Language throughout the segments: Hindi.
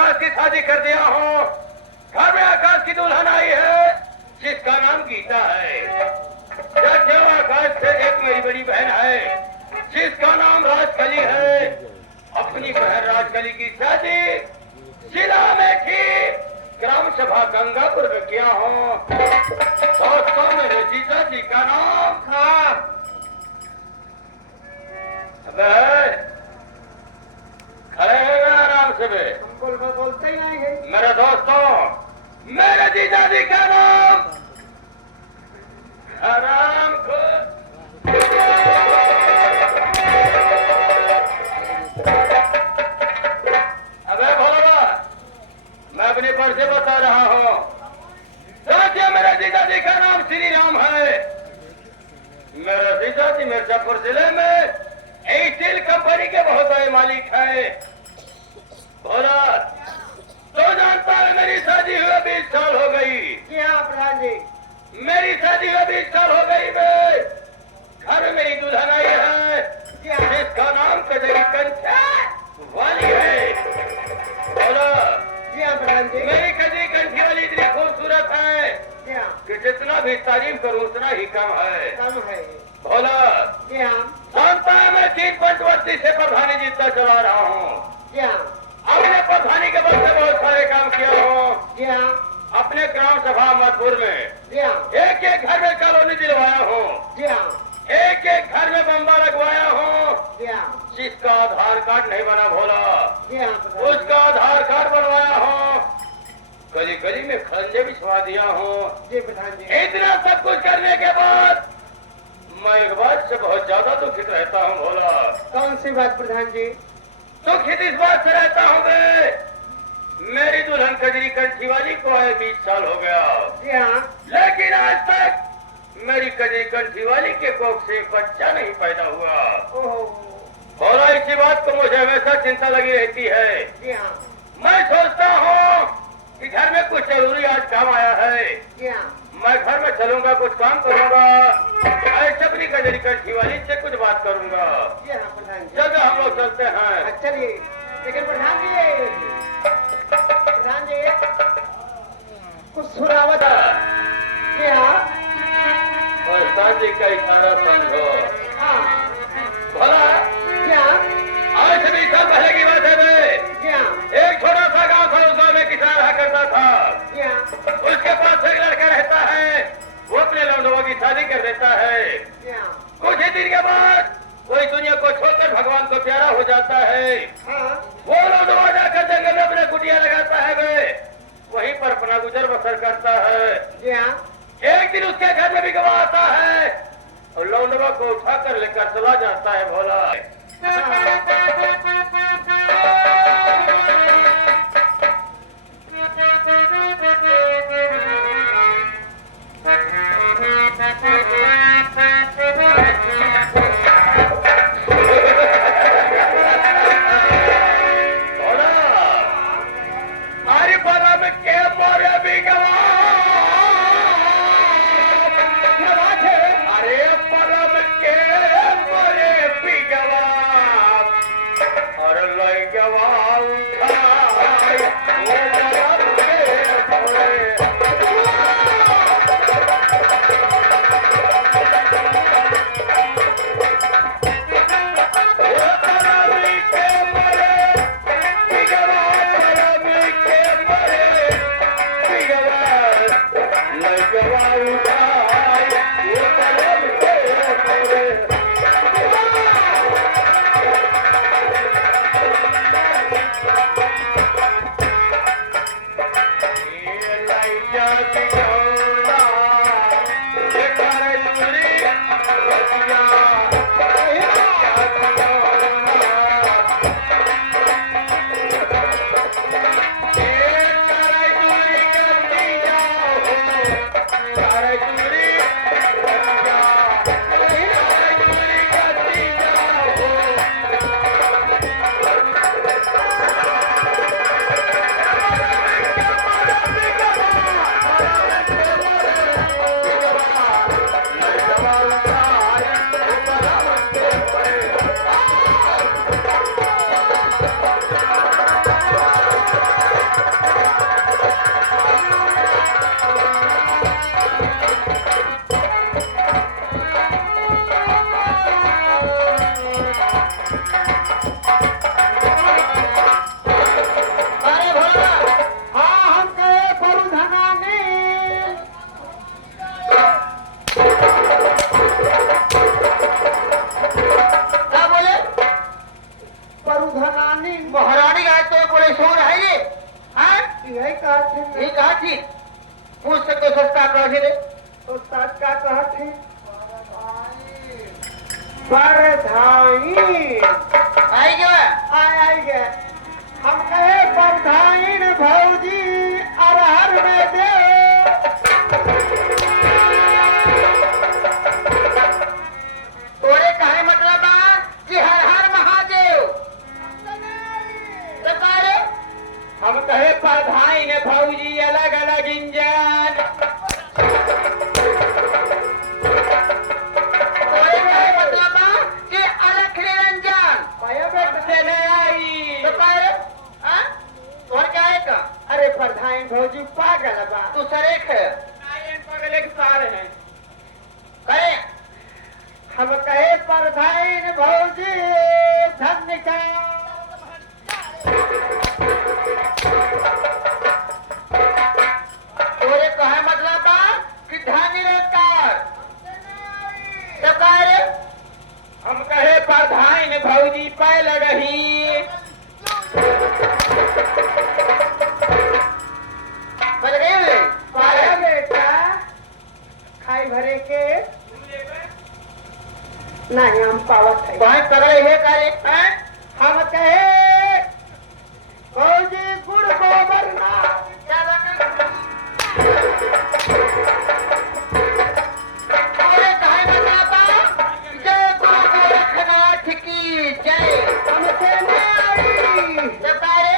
आकाश की शादी कर दिया हूँ। घर में आकाश की दुल्हन आई है जिसका नाम गीता है। जब आकाश से एक मेरी बड़ी बहन है जिसका नाम राजकली है। अपनी बहन राजकली की शादी जिला में थी, ग्राम सभा गंगापुर में किया हूँ। दोस्तों मेरे जीजा जी का नाम था। खड़े हैं आराम से बे। बोलते ही नहीं है। मेरे दोस्तों मेरे जीजा जी का नाम आराम को अबे भोला मैं अपने पर से बता रहा हूँ। राज्य मेरे जीजा जी का नाम श्री राम है। मेरा जीजा जी मिर्जापुर जिले में स्टील कंपनी के बहुत बड़े मालिक है। बोला तो जानता है मेरी शादी हुए 20 साल हो गई। क्या प्रधान जी? मेरी शादी हुए 20 साल हो गई। मैं घर में मेरी दुल्हन आई है जिसका नाम कजरी कंठा वाली है। बोला क्या प्रधान जी? मेरी कजरी कंठी वाली इतनी खूबसूरत है क्या? कि जितना भी तारीफ करूं उतना ही कम है। कम है। बोला क्या? जानता है मैं 3 पंचवर्ती से प्रधानी जीतता चला रहा हूँ। क्या? अपने प्रधानी के बल से बहुत सारे काम किया हूँ। क्या? अपने ग्राम सभा मधुपुर में क्या? एक एक घर में कॉलोनी दिलवाया हूँ। क्या? एक एक घर में बम्बा लगवाया हूँ। क्या? जिसका आधार कार्ड नहीं बना भोला क्या? उसका आधार कार्ड बनवाया हूँ। गली गली में खंजे बिछवा दिया हूँ। जी प्रधान जी। इतना सब कुछ करने के बाद मैं एक बात से बहुत ज्यादा दुखित रहता हूँ भोला। कौन सी बात प्रधान जी? दुखित इस बात से रहता हूँ मैं, मेरी दुल्हन कजरी कंठी वाली को आए 20 साल हो गया। क्या? लेकिन आज तक मेरी कजरी कंठी वाली के कोख से बच्चा नहीं पैदा हुआ। ओहो। भोला इसी बात को मुझे हमेशा चिंता लगी रहती है। क्या? मैं सोचता हूँ कि घर में कुछ जरूरी आज काम आया है। क्या? मैं घर में चलूंगा, कुछ काम करूंगा, ऐसे अपनी कजरी कंठी वाली से कुछ बात करूंगा। क्या प्रधान जी? जब हम लोग चलते हैं। चलिए। लेकिन प्रधान जी कुछ सुनावत। क्या? प्रधान जी का इशारा समझो। हाँ। भला क्या? आज से 20 साल पहले की बात है मैं। क्या? एक छोटा सा गांव था, उस गांव में किसान रहा करता था। क्या? उसके पास एक लड़का रहता है, वो अपने लौंडों की शादी कर देता है। क्या? कुछ ही दिन के बाद कोई दुनिया को छोड़कर भगवान को प्यारा हो जाता है। हाँ। वो लौंडवा जाकर जंगल में अपना कुटिया लगाता है। वे वहीं पर अपना गुजर बसर करता है। क्या? एक दिन उसके घर में भी गवाह आता है और लौंडवा को उठाकर लेकर चला जाता है भोला। कहा थी ये कहा थी पूछ सकते सस्ता कह रे उस्ताद का कहा थी परधाई आई गया आई गए हम कहे परधाइन भौजी अरहर में दे तोरे कहे मतलब बा कि हर हर महादेव रे हम कहे परधाइन भौजी अलग अलग इंजन। तोरे कहे मतलब बा कि अलग निरंजन पाया बेटा से नहीं आई। रे हां तोर क्या है का अरे परधाइन भौजी पागल बा तू सरेख है आयन पगल एक साल है। कहे हम कहे परधाइन भौजी धन्य का तोरे कहे मतलब बा कि धन निरंकार रे हम कहे परधाइन भौजी पै लगही। बल गए पाया बेटा खाई भरे के नहीं हम पावत है कहे पगड़े है करे हैं हम कहे भौजी गुड़ गोबर ना क्या बात तोरे कहे मतलब बा जय गुरु गोरखनाथ की जय हमसे नहीं रे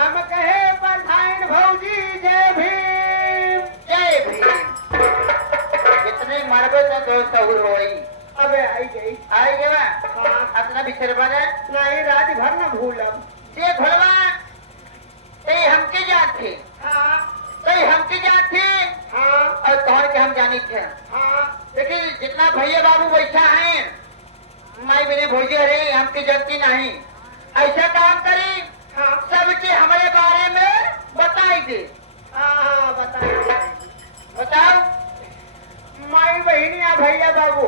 हम कहे परधाइन भौजी जय भीम जय भीम कितने मरबे तो दोस्त होई अबे आई गई आई गया हाँ अपना बिछर बने नहीं रात भर न भूलब ये भलवा ते हमके जात थे हाँ ते हमके जात थे हाँ और तोहर के हम जानी थे हाँ लेकिन जितना भैया बाबू बैठा है माई मेरे भैया रे हमके जानती नहीं ऐसा काम करी हाँ सबके हमारे बारे में बताई दे हाँ बताओ बताओ माई बहनी या भैया बाबू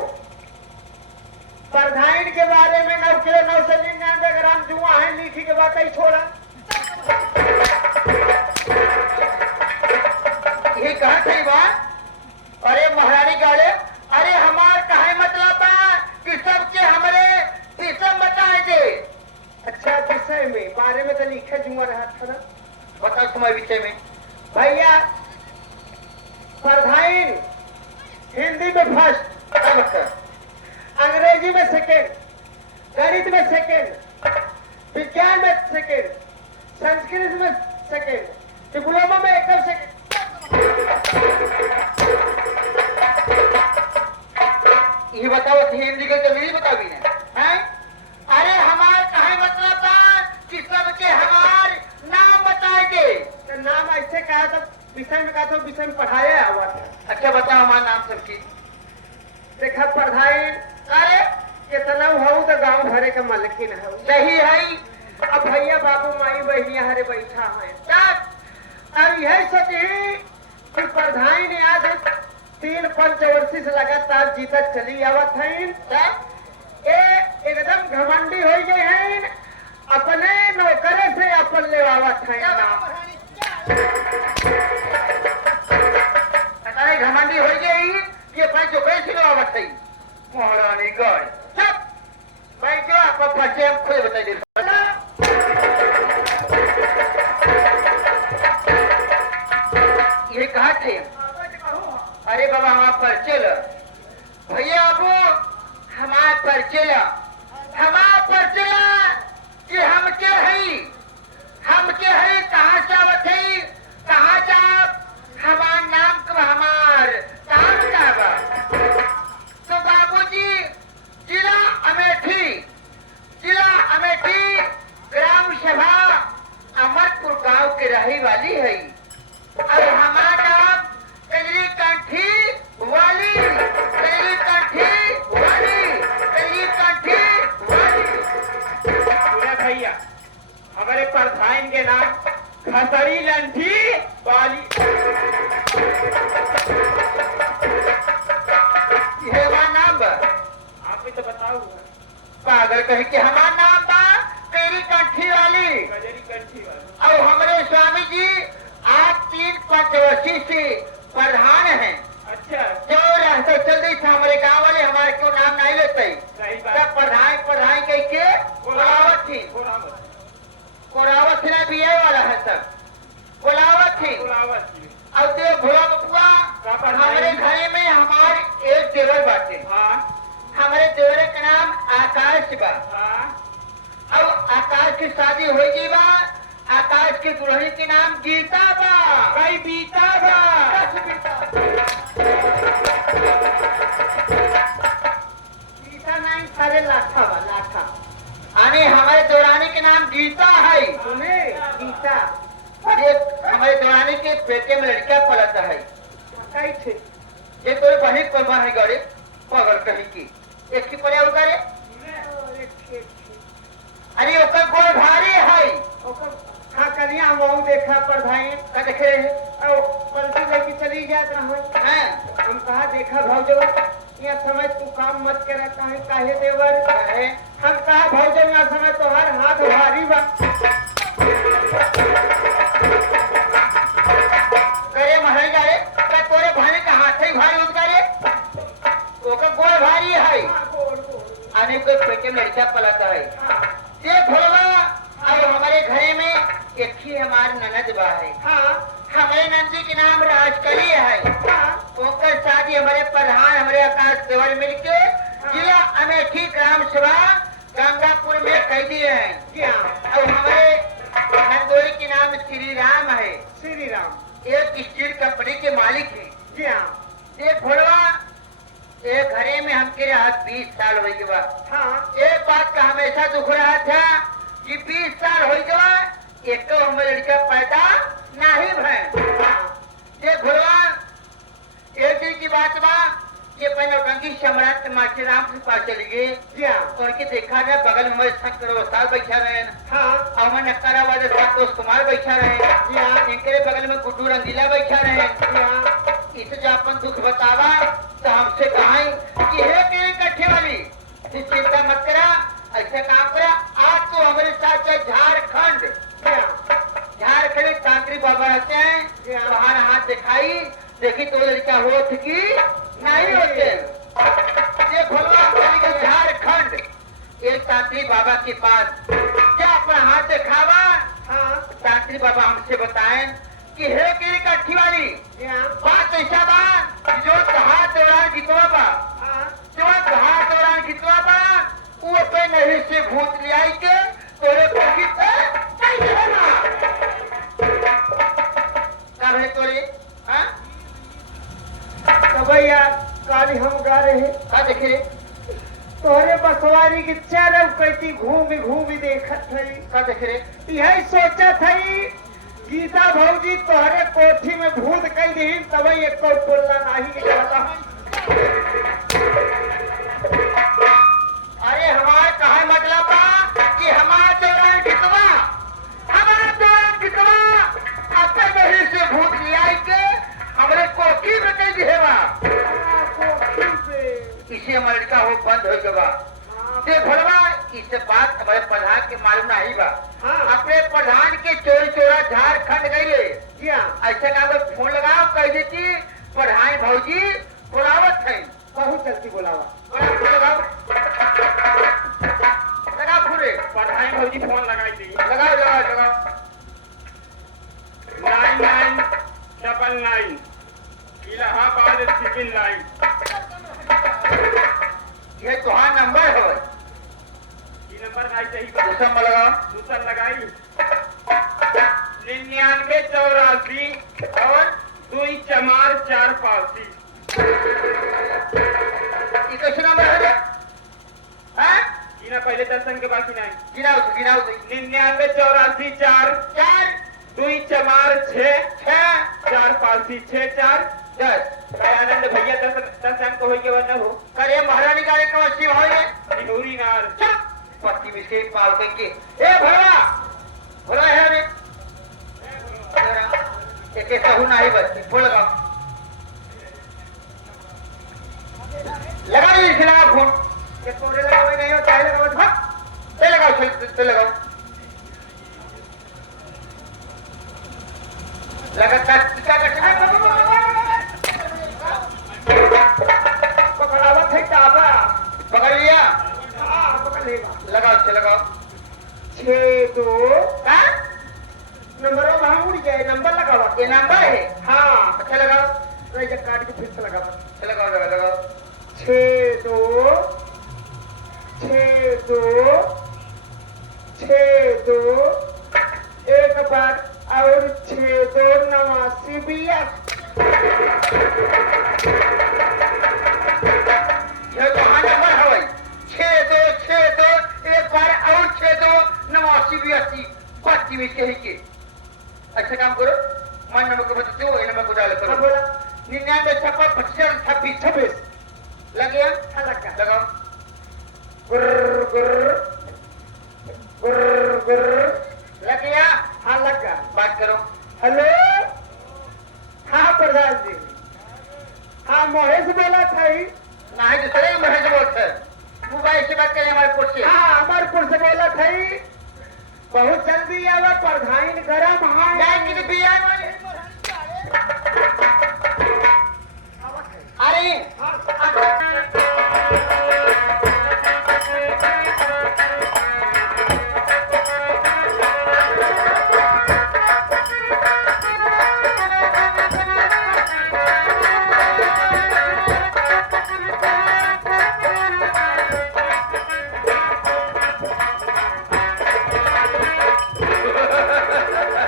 परधाइन के बारे में 9 किलो 999 ग्राम जुआ है लीठी के बाद कहीं छोड़ा ये कहा थी बात अरे महारानी गाड़े अरे हमार कहे मतलब बा कि सबके हमारे विषय बताए दे अच्छा विषय में बारे में तो लिखे जुआ रहा था ना बताओ तुम्हारे विषय में भैया परधाइन हिंदी में फर्स्ट क्या बता अंग्रेजी में सेकेंड गणित में सेकेंड विज्ञान में सेकेंड संस्कृत में सेकेंड डिप्लोमा में एकदम सेकेंड ये बताओ हिंदी के तो नहीं बता भी नहीं हैं अरे हमार कहे मतलब बा कि सबके हमार नाम बताए दे तो नाम ऐसे कहा था विषय में कहा था विषय में पढ़ाया हुआ था अच्छा बताओ हमारा नाम सबकी देखा परधाइन अरे कितना हो तो गांव भरे के मालकिन हो सही है अब भैया बाबू माई बहनिया हरे बैठा है तब अब यही सोची कि परधाइन आज 3 पंचवर्षी से लगातार जीता चली आवत है तब ए एकदम घमंडी हो गए हैं अपने नौकरे से अपन लेवावत है नाम अरे घमंडी हो गई कि अपने जो कैसे लगावत है महारानी गढ़ सब मैं क्या आपको बच्चे हम खुद बताई दे ये कहा थे अरे बाबा हमारा परिचय लो भैया बाबू हमारा परिचय लो हमारा परिचय कि हम के है कहाँ से आवत है कहाँ से आप हमार नाम कब हमार काम क्या बा तो बाबूजी जिला अमेठी ग्राम सभा अमरपुर गांव के रही वाली है और हमारा नाम कजरी कंठी वाली पूरा भैया हमारे परधाइन के नाम खसड़ी लंठी वाली। ये हमारा नाम बा आप भी तो बताओ पागल कहे कि हमारा नाम बा तेरी कंठी वाली गजरी कंठी वाली। और हमारे स्वामी जी आप दक्षिणा दिए वाला है सब बुलावत थी। अब देव भोला बपुआ हमारे घरे में हमारे एक देवर बाटे। हमारे देवर का नाम आकाश बा। अब आकाश की शादी हो गई बा। आकाश की दुल्हन के नाम गीता बा। भाई बीता बा बस गीता बीता नहीं सारे लाठा बा लाठा आने हमारे दौरानी के नाम गीता है। सुने गीता ये हमारे दौरानी के पेटे में लड़का पलता है। कई थे ये तोरे बहन को है गड़े पगड़ कहीं की एक की पड़े उगारे। अरे ओकर गोल भारी है। हाँ कन्या हम देखा पर भाई का देखे पलटी लेके चली जात रहा हैं हम कहा देखा भाव यहाँ समय तू काम मत करा काहे देवर है हम कहा भाव यहाँ समय तोहार हाथ भारी बा करे महल जाए का तोरे भाने का हाथ ही भारी उगारे ओकर गोल भारी है। आने को पेटे में लड़का पलता है। ये भोला अब हमारे घरे में एक ही हमारे ननद बा है। हमारे नंदी के नाम राजकली है। ओकर शादी हमारे प्रधान हमारे आकाश देवर मिलके जिला अमेठी ग्राम सभा गंगापुर में कह दिए हैं। अब हमारे नंदोई के नाम श्री राम है। श्री राम एक स्टील कंपनी के मालिक है। ये भोलवा एक घरे में हमके रहा 20 साल हो गए बा। एक बात का हमेशा दुख रहा था कि 20 साल हो गए एक तो हमारे लड़का पैदा नहीं भय। ये भोलवा एक दिन की बात बा ये पैनौटंकी सम्राट मास्टर राम के पास चली गई। उनके देखा गया बगल में हमारे संत साल बैठा रहे हमारे नक्कारा वाले संतोष कुमार बैठा रहे इनके बगल में गुड्डू रंगीला बैठा रहे। इसे जो अपन दुख बतावा तो हमसे कहा कि हे तेरे कट्ठे वाली तू चिंता मत करा ऐसा काम करा आज तो हमारे साथ झारखंड तांत्रिक बाबा रहते हैं वहां हाथ दिखाई देखी तो लड़का होत की नहीं होते। ये भगवान झारखंड एक तांत्रिक बाबा के पास क्या अपना हाथ दिखावा। तांत्रिक बाबा हमसे बताएं कि हे तेरी कट्ठी वाली बात ऐसा बा जो हाथ दौरान जितवा बा वो पे नहीं से भूत ले आई के तोरे पगी पे नहीं देना कब है तोरे तो भैया काली हम गा रहे का देखे तोहरे बसवारी की चारों कैती घूमी देखत है का देखे रे यही सोचा था गीता भौजी तोहरे कोठी में भूत कई दी तब एक को टोलना नहीं निकलता। अरे हमारे कहा मतलब बा कि हमारे दौरान कितवा अपने नहीं से भूत ले आई के हमारे कोठी में कई दिहेवा इसे हमारे लड़का हो बंद हो गया। ये भरवा इस बात हमारे प्रधान के मालूम नहीं बा। अपने प्रधान के चोरी चोरा झारखंड गए ऐसा का फोन लगाओ कह देती प्रधान भौजी बुलावत है बहुत जल्दी बुलावा लगा फूले प्रधान भौजी फोन लगाई थी लगाओ 9999 इलाहाबाद सिविल लाइन ये तुम्हारा नंबर है ये नंबर नहीं चाहिए दूसरा में लगाओ दूसरा लगाई 9984 और 24485 ये कैसे नंबर है इना पहले दर्शन के बाकी नहीं गिनाओ 9984 4 24464 आनंद भैया 10 अंक हो के वरना हो करे महारानी का एक वसी होए सिंदूरी नार पत्ती बिस्किट पाल के ए भला है रे एक कहू नहीं बच्ची फूल लगा लगा ये खिला फोन ये तोरे लगावे नहीं हो चाहे लगावे भाग पे लगाओ लगाओ लगातार टीका पकड़ावा थे काबा पकड़ लिया पकड़ लेगा लगाओ 6 2 ये नंबर है। हाँ अच्छा लगाओ। तो ये काट के फिर से लगाओ। लगाओ लगाओ लगाओ। 6 2 6 2 6 2 एक बार और 6 2 89 बिया। ये तो हाँ नंबर है भाई। 6 2 एक बार और 6 2 89 82 बात में कही के। अच्छा काम करो, मैं नंबर को बता दो, ये नंबर को डाल हाँ करो। बोला 99 56 26 26 लग गया। हाँ लगा। लगाओ। गुर्र गुर्र गुर्र गुर्र लग गया। हाँ लगा। बात करो। हेलो हाँ प्रधान जी। हाँ महेश बोला था ही। ना है दूसरे नंबर है जो बोलते हैं। मोबाइल से बात करें हमारे पुर से। हाँ अमरपुर से बोला था ही। बहुत जल्दी आवा प्रधान गरम है। बैंक की बिया वाले। अरे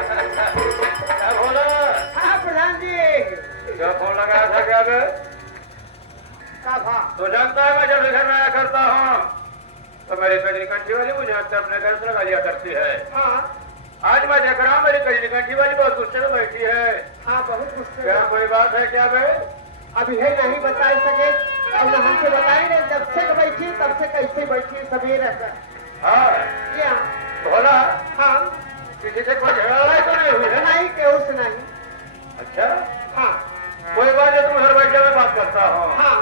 क्या बोला? हाँ प्रधान जी। क्या फोन लगाया था क्या बे? का भा तो जानता है मैं जब घर में आया करता हूँ तो मेरी कजरी कंठी वाली मुझे अक्सर अपने घर से लगा लिया करती है। हाँ आज मैं देख रहा हूँ मेरी कजरी कंठी वाली बहुत गुस्से में बैठी है। हाँ बहुत गुस्से क्या में। कोई बात है क्या बे? अभी है नहीं बता सके और न हमसे बताई नहीं जब से बैठी तब से कैसे बैठी सवेरे से। हाँ क्या बोला हाँ किसी से कोई झगड़ा लड़ाई तो नहीं हुई है? नहीं केहू से नहीं। अच्छा हाँ कोई बात है, तुम घर बैठे मैं बात करता हूँ। हाँ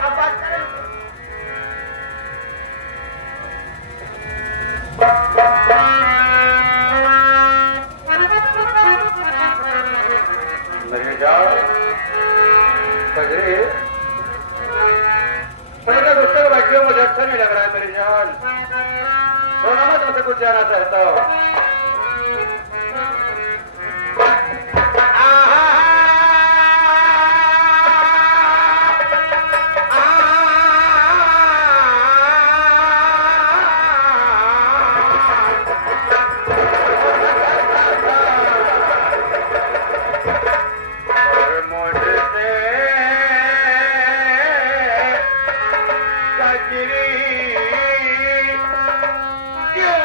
अब बात करें। मेरे जान कजरी मुझे गुस्से में बैठी हो, मुझे अच्छा नहीं लग रहा है मेरी जान। थोड़ा मैं तुमसे कुछ जाना चाहता हूँ। और मुझसे कजरी क्यों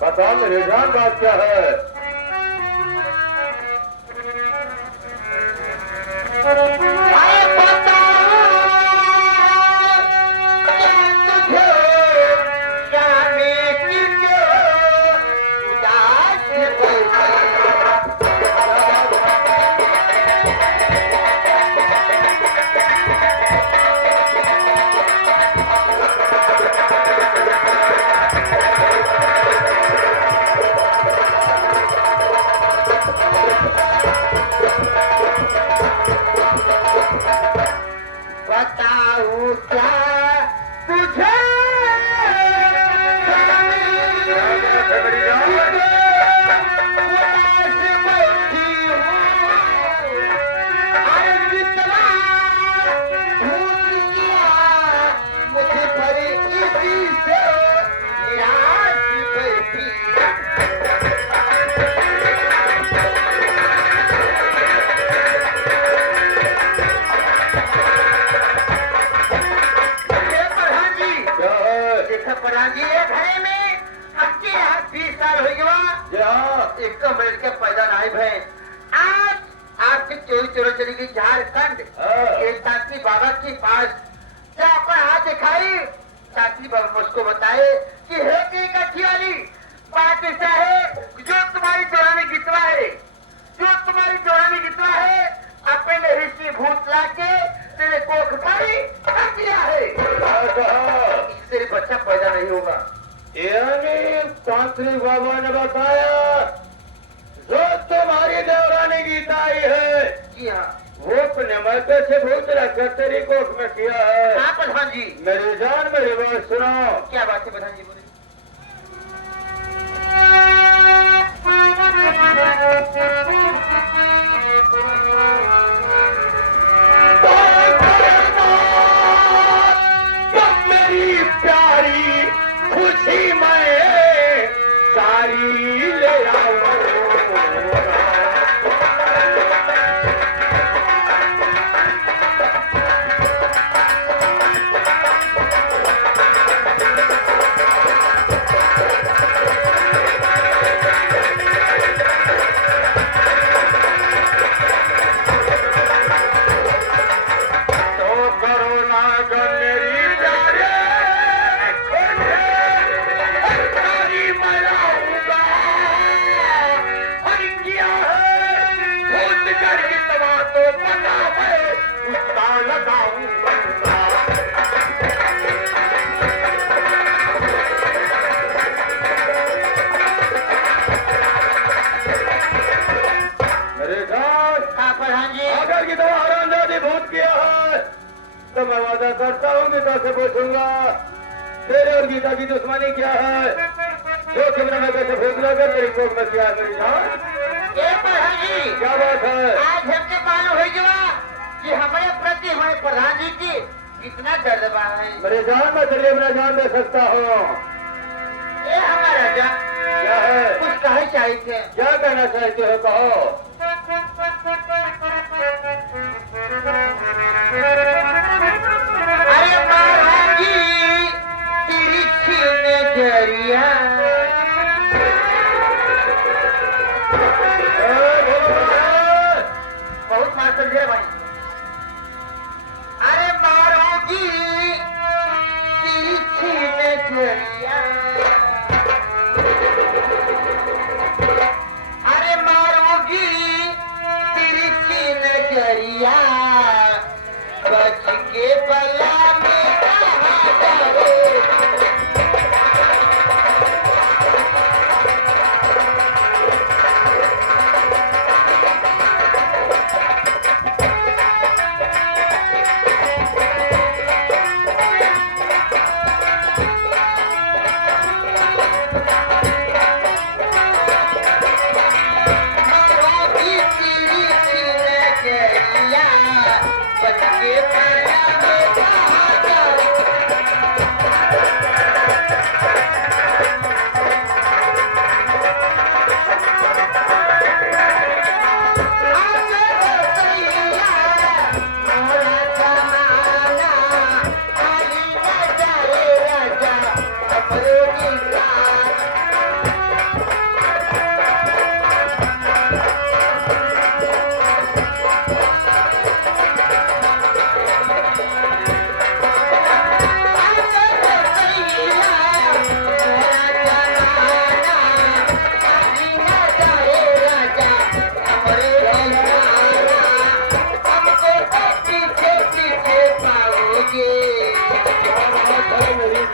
बता मेरे जान बात क्या है? अरे बताओ क्या तुझे जाने की क्यों उदास बताऊं क्या तुझे मेरी जान उदास बैठी हूँ अरे कितना भूल गया मुझे पर इसी से निराश बैठी ये प्रधान जी क्या है? देखा प्रधान जी ये घरे में हमके यहाँ 20 साल हो गया जी हाँ, एक तो मिल के पैदा नहीं भय आज आपकी चोरी चोरी चली गई झारखंड हाँ। एक तांती बाबा के पास क्या अपना हाथ दिखाई तांती बाबा मुझको बताए कि हे की कच्ची वाली बात ऐसा है जो तुम्हारी जोड़ा में गितवा है जो तुम्हारी जोड़ा में गितवा है अपने ऋषि भूत ला के तेरे कोख पर ही रख दिया है क्या कहा? इससे तेरे बच्चा पैदा नहीं होगा यानी तांत्रिक बाबा ने बताया जो तुम्हारी देवरानी गीता आई है जी हाँ वो अपने मौके से भूत रखकर तेरी कोख में किया है। हाँ प्रधान जी मेरी जान मेरी बात सुनो। क्या बात है प्रधान जी बोले तुम मेरी प्यारी खुशी में सारी ले आओ। तो करो ना गन मेरी प्यारे सारी मैं लाऊंगा। और किया है भूत कर इतना तो पता है उसका लगाऊंगा। मेरे जान हाँ प्रधान जी अगर की तुम्हारा अंदाजी भूत किया है तो मैं वादा करता हूँ गीता से पूछूंगा तेरे और गीता की दुश्मनी क्या है जो तुमने मैं कैसे भूत लगा तेरी कोख में किया है मेरी जान। ये प्रधान जी क्या बात है? आज हमके मालूम हो गया कि हमारे प्रति हमारे प्रधान जी की कितना दर्द है मेरे जान मैं तेरी अपना जान दे सकता हूँ। ये हमारा राजा क्या है? कुछ कहे चाहिए थे क्या कहना चाहते हो कहो। अरे महाराज जी तेरी छीने जरिया बहुत मार समझे भाई अरे महाराज जी तेरी छीने जरिया अरे मारोगी तेरी छीने जरिया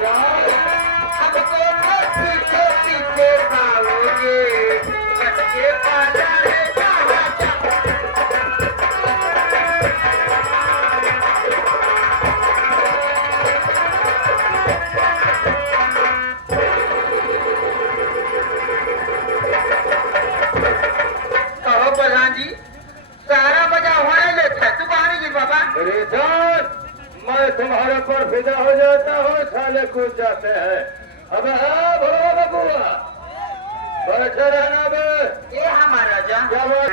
जान। हमको तो पीछे पीछे आओगे, बच्चे पाला रे जहाँ जहाँ। कहो प्रधान जी, सारा बजा होने लेता है, तू कहाँ नहीं जी बाबा? मेरे जान, मैं तुम्हारे पर फिदा हो जाता हूँ, साले कूद जाते हैं। अब हाँ भोला बबुआ, बैठे रहना बे। ये हमारा जा क्या बात?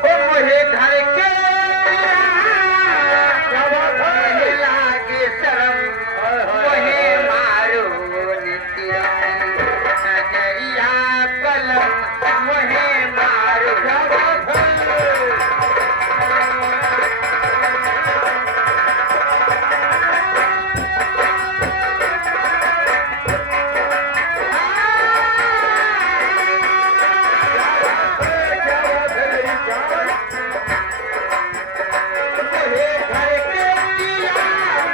ओ मोहे घर के क्या बात है? लागे शरम, हाय, हाय, मोहे हाय। मारो नितिया, नजरिया कलम, मोहे मारो। क्या बात है? क्या बात है मेरी जान? मोहे घर के दिया,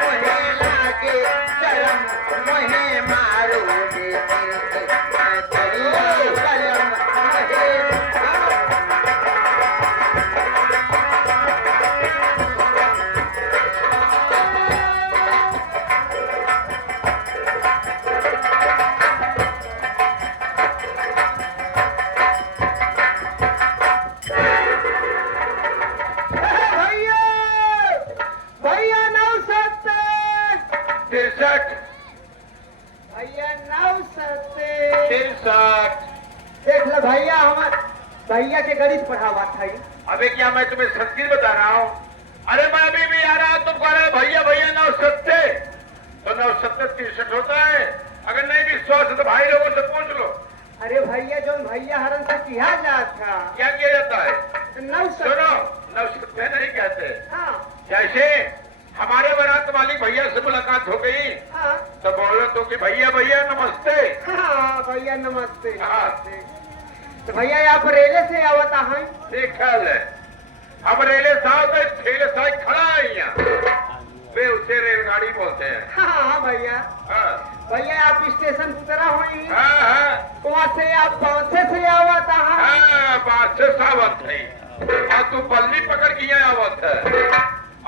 मोहे लागे शरम, मोहे मारो नितिया, नजरिया कलम, मोहे मारो। भैया भैया नौ सत्ते, 63, भैया नौ सत्ते। 63। देख लो भैया, हमार भैया के गणित पढ़ावा था ही। अबे क्या मैं तुम्हें संस्कृत बता रहा हूँ? अरे मैं अभी भी आ रहा हूँ, तुम कह रहे हो भैया भैया 970, तो 970 63 होता है। अगर नहीं विश्वास है तो भाई लोगों से पूछ लो। अरे भैया जो भैया हरन से किया जात था, क्या किया जाता है? तो नौ सुनो, सत्ते। 970 नहीं कहते। हाँ जैसे हमारे बारात मालिक भैया से मुलाकात हो गई हाँ तो बोलो तो कि भैया भैया नमस्ते। हाँ भैया नमस्ते हाँ। नमस्ते। तो भैया आप रेले से आवता हैं? ठीक ख्याल है। हम रेले साहब ठेले साहब खड़ा है यहाँ, वे उसे रेलगाड़ी बोलते हैं। हाँ हाँ भैया। हाँ भैया आप स्टेशन उतरा हुई, हाँ हाँ वहाँ से आप बांसे से आवता हैं? हाँ, बात से सावत है। और तू बल्ली पकड़ के यहाँ आवत है,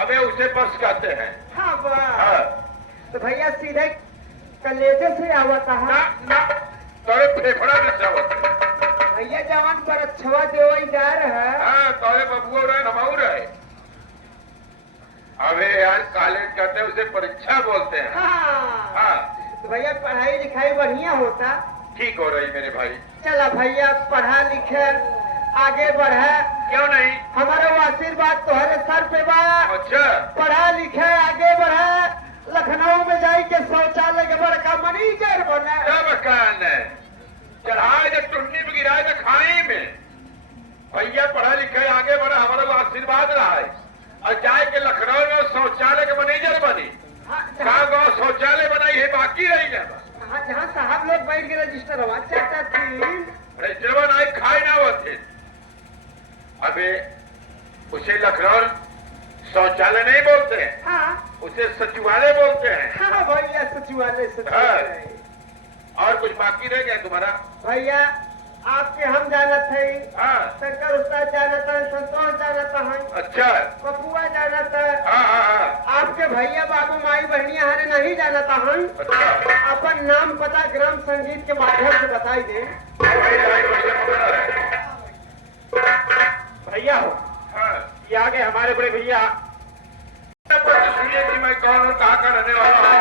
अबे उसे बस कहते हैं। हाँ बस। हाँ। तो भैया सीधे कलेजे से आवता ना है? ना, तोरे फेफड़ा में सावत है। भैया जवान पर अच्छवा देवई जा रहा है। हाँ, तोरे बबुआ रहे नमाऊ रहे। अबे यार कॉलेज कहते हैं, उसे परीक्षा बोलते हैं। हाँ हाँ, तो भैया पढ़ाई लिखाई बढ़िया होता। ठीक हो रही मेरे भाई। चला भैया पढ़ा लिखे आगे बढ़े, क्यों नहीं? हमारा वो आशीर्वाद तुम्हारे सर पे बा। अच्छा, पढ़ा लिखे आगे बढ़े, लखनऊ में जाई के शौचालय के बड़का मैनेजर बने। सब कान है। चढ़ाए जब टुन्नी में गिराए तो खाई में। भैया पढ़ा लिखा आगे बढ़ा, हमारा वो आशीर्वाद रहा है। और जाए के लखनऊ में शौचालय के मैनेजर बनी। हाँ, गाँव गाँव शौचालय बनाई है, बाकी रही जाता। हाँ, जहाँ साहब लोग बैठ के रजिस्टर हुआ चाहता थी। रजिस्टर आई खाई ना होते। अबे उसे लखनऊ शौचालय नहीं बोलते, हाँ उसे सचिवालय बोलते हैं। हाँ भैया सचिवालय सचिवालय। और कुछ बाकी रह गया तुम्हारा? भैया आपके हम जानत है, हाँ, शंकर उस्ताद जानता है, संतोष जानता है, अच्छा, पपुआ जानता है। हाँ हाँ हाँ, आपके भैया बाबू माई बहनिया हरे नहीं जानता है। अच्छा। अपन नाम पता ग्राम संगीत के माध्यम से बताई दे। भैया हो, हाँ, ये आगे हमारे बड़े भैया। सुनिए कि मैं कौन हूँ, कहाँ का रहने वाला हूँ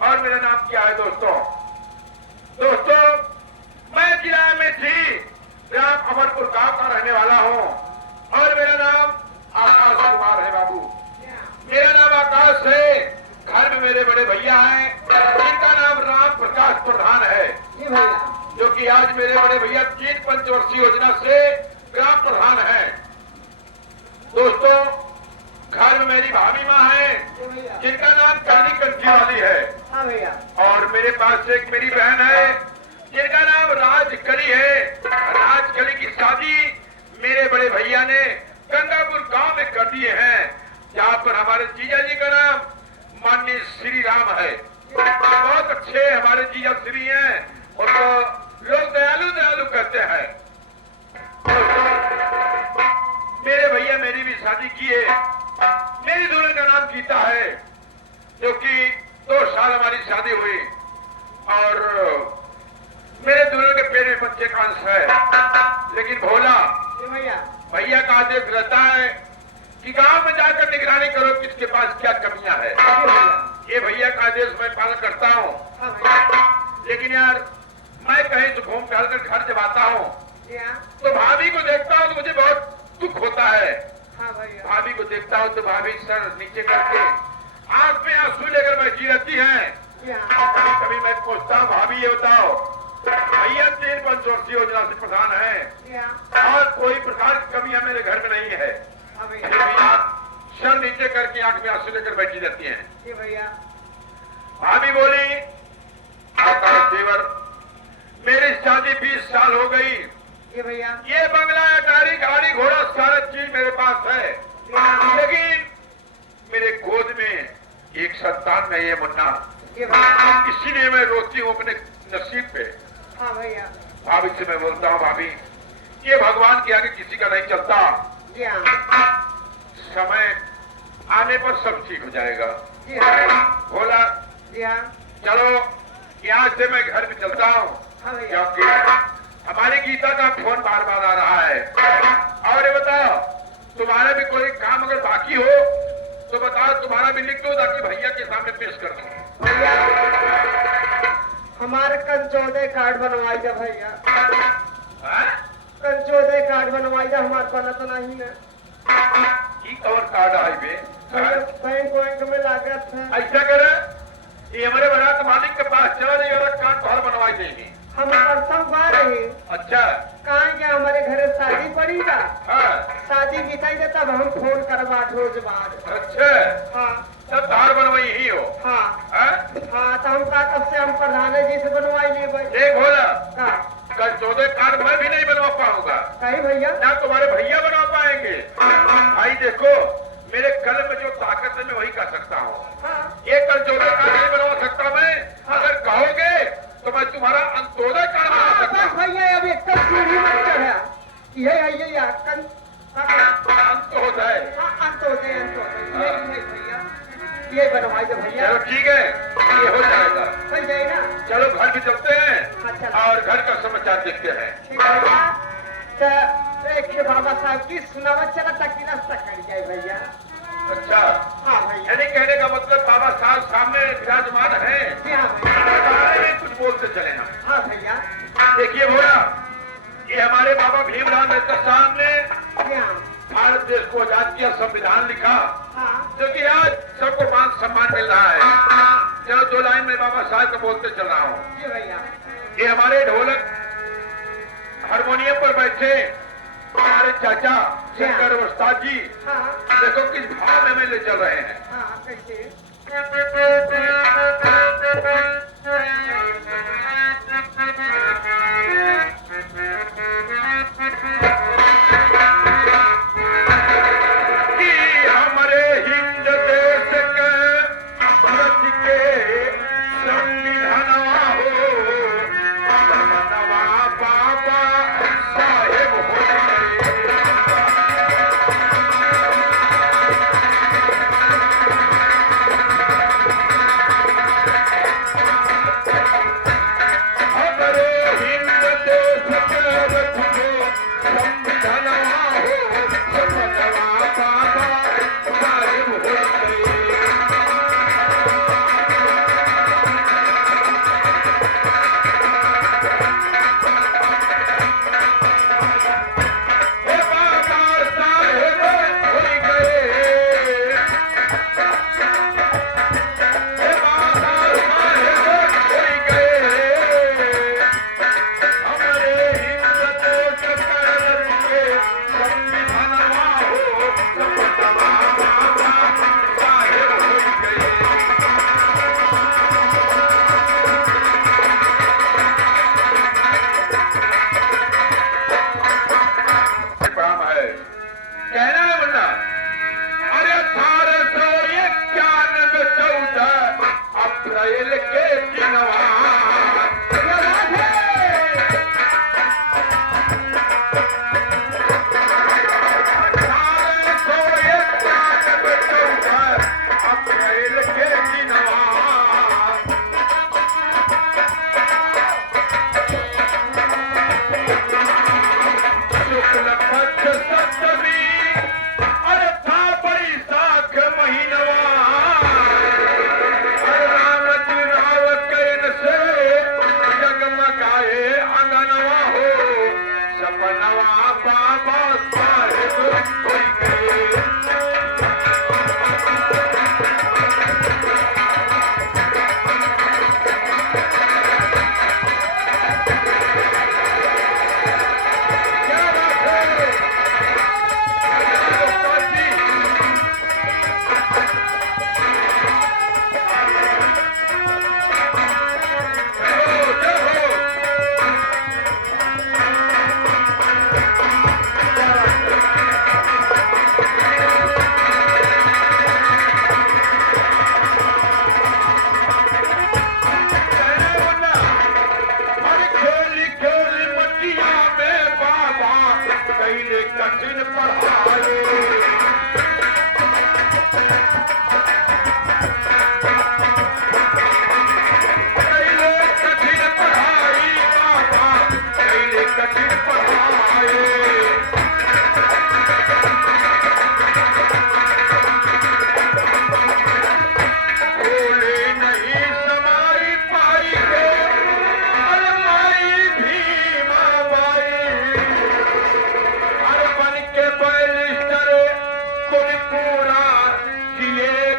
और मेरा नाम क्या है। दोस्तों मैं जिला में थी ग्राम अमरपुर गांव का रहने वाला हूँ और मेरा नाम आकाश कुमार है। बाबू मेरा नाम आकाश है। घर में मेरे बड़े भैया हैं, इनका नाम राम प्रकाश प्रधान है, जी भैया। जो कि आज मेरे बड़े भैया 3 पंचवर्षीय योजना से ग्राम प्रधान है। दोस्तों घर में मेरी भाभी माँ है, जी भैया। जिनका नाम काली कंठी वाली है। हाँ भैया। और मेरे पास एक मेरी बहन है, जिनका नाम राजकली है। राजकली की शादी मेरे बड़े भैया ने गंगापुर गांव में कर दिए हैं। जहाँ पर हमारे जीजा जी का नाम माननीय श्री राम है। बहुत अच्छे हमारे जीजा श्री हैं और तो लोग दयालु दयालु कहते हैं। मेरे भैया मेरी भी शादी की है। मेरी दुल्हन का नाम गीता है, जो कि 2 साल हमारी शादी हुई और मेरे दुल्हन के पेट में बच्चे का अंश है। लेकिन भोला भैया का आदेश रहता है कि गांव में जाकर निगरानी करो किसके पास क्या कमियां है। ये भैया का आदेश मैं पालन करता हूँ। लेकिन यार मैं कहीं से घूम टहल कर घर जब आता हूँ तो भाभी को देखता हूँ तो मुझे बहुत दुख होता है। भाभी को देखता हूँ तो भाभी सर नीचे करके आंख में आंसू लेकर बैठी रहती है। कभी कभी मैं पूछता हूँ भाभी ये बताओ भैया 3 पंचवर्षीय योजना से प्रधान है और कोई प्रकार की कमियां मेरे घर में नहीं है। सर नीचे करके आंख में आंसू लेकर बैठी रहती हैं। भाभी बोली देवर मेरी शादी 20 साल हो गई। ये बंगला गाड़ी गाड़ी घोड़ा सारा चीज मेरे पास है, लेकिन मेरे गोद में एक संतान नहीं है मुन्ना। इसीलिए मैं रोती हूँ अपने नसीब पे। भाभी से मैं बोलता हूँ भाभी ये भगवान के आगे किसी का नहीं चलता। समय आने पर सब ठीक हो जाएगा। बोला चलो यहाँ से मैं घर में चलता हूँ, क्योंकि हमारी गीता का फोन बार बार आ रहा है। और ये बताओ तुम्हारा भी कोई काम अगर बाकी हो तो बताओ, तुम्हारा भी लिख दो ताकि भैया के सामने पेश कर दो। हमारे कंचोदय कार्ड बनवाई जा भैया। कंचोदय कार्ड बनवाई जा, हमारे बना तो नहीं ना। और कार्ड आई बे बैंक में लागत है। ऐसा करे ये हमारे बारात मालिक के पास चला जाएगा, कार्ड बाहर बनवाई देगी। हम परसों आ रहे। अच्छा कहाँ क्या हमारे घर शादी पड़ी था। हाँ शादी बिताई दे तब हम फोन करवा रोज बाद। अच्छा हाँ सब धार बनवाई ही हो। हाँ हाँ तो हम कहा तब से हम प्रधान जी से बनवाई ले भाई। देख बोला का कल 14 कार्ड मैं भी नहीं बनवा पाऊंगा। कहीं भैया ना तुम्हारे भैया बनवा पाएंगे। भाई देखो मेरे कलम में जो ताकत है मैं वही कर सकता हूँ। ये कल 14 कार्ड नहीं बनवा सकता मैं। अगर कहोगे तो मैं तुम्हारा अंत्योदय कार्ड बना सकता हूँ। भैया अब एक सीढ़ी मत चढ़ा। ये अंत होता है। ये बनवाई दे भैया। चलो ठीक है ये हो जाएगा। हो जाए ना। चलो घर भी चलते हैं अच्छा। और घर का समाचार देखते हैं। ठीक है भैया। तो एक बाबा साहब की सुनावा चला ताकि रास्ता कट जाए भैया। अच्छा हाँ भैया। यानी कहने का मतलब बाबा साहब सामने विराजमान है। जी हाँ भैया। कुछ बोलते चले हम। हाँ भैया। देखिए भोला ये हमारे बाबा भीमराव अम्बेडकर साहब ने जी हाँ। भारत देश को आजाद किया, संविधान लिखा, हाँ जो कि आज सबको मान सम्मान मिल रहा है। चलो 2 लाइन में बाबा साहब को बोलते चल रहा हूँ। जी भैया। ये हमारे ढोलक हारमोनियम पर बैठे हमारे चाचा शंकर उस्ताद जी हाँ देखो किस भाव में ले चल रहे हैं। हाँ कैसे। कि हमारे हिंद देश के भारत के संविधानवा हो नवा बाबा साहेब हो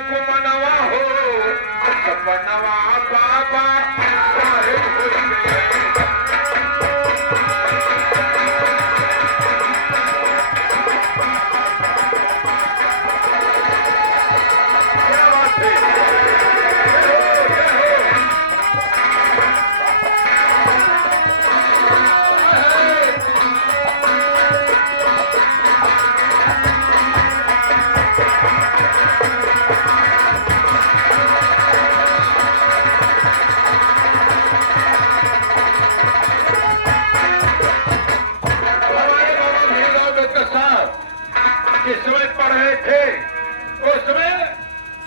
सुमनवा हो सपनवा बाबा साहेब हो गए। क्या बात है? जिस समय पढ़ रहे थे उस समय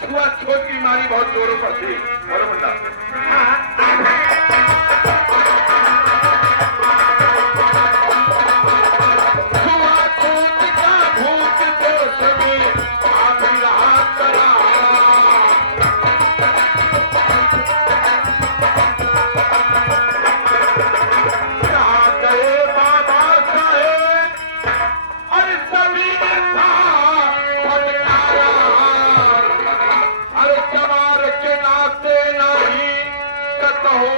छुआछूत की बीमारी बहुत जोरों पर थी। बोलो मुन्ना। छुआछूत का भूत तो सभी आप ही रहा करा। कहाँ गए बाबा साहेब अरे सभी ने था फटकारा। अरे जवार के नाते नहीं कतहो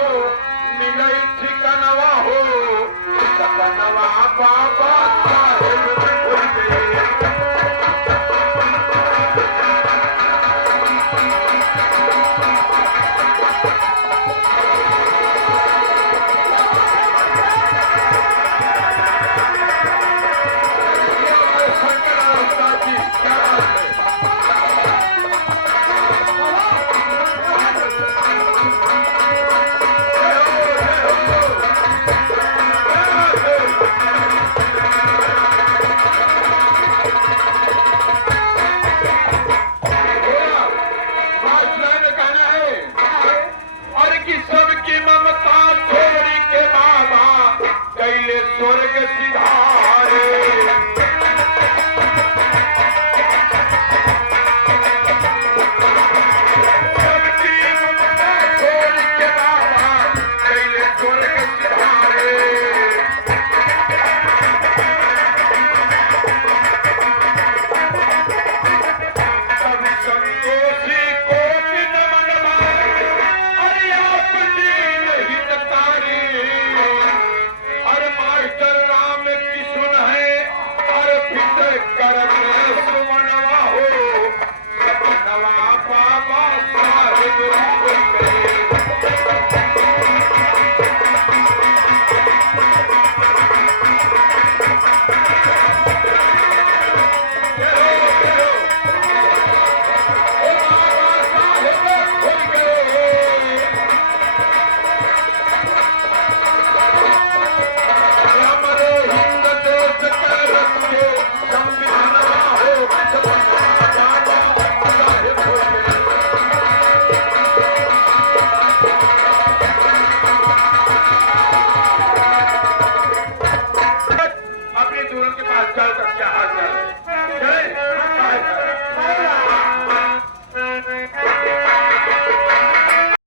मिलई ठिकनवा हो सपनवा बाबा साहेब हो गए। सबकी ममता छोड़ी के बाबा कैले स्वर्ग सिधारे। सबकी ममता छोड़ी के बाबा कैले स्वर्ग सिधारे। कभी संतोषी को दिन मनवाए अरे आप दीन हितकारी। अरे मास्टर राम किशुन है अरे फिर करने सुमनवा हो सपनवा बाबा साहेब हो गए। अपने दूर के पास चल कर क्या हाल चल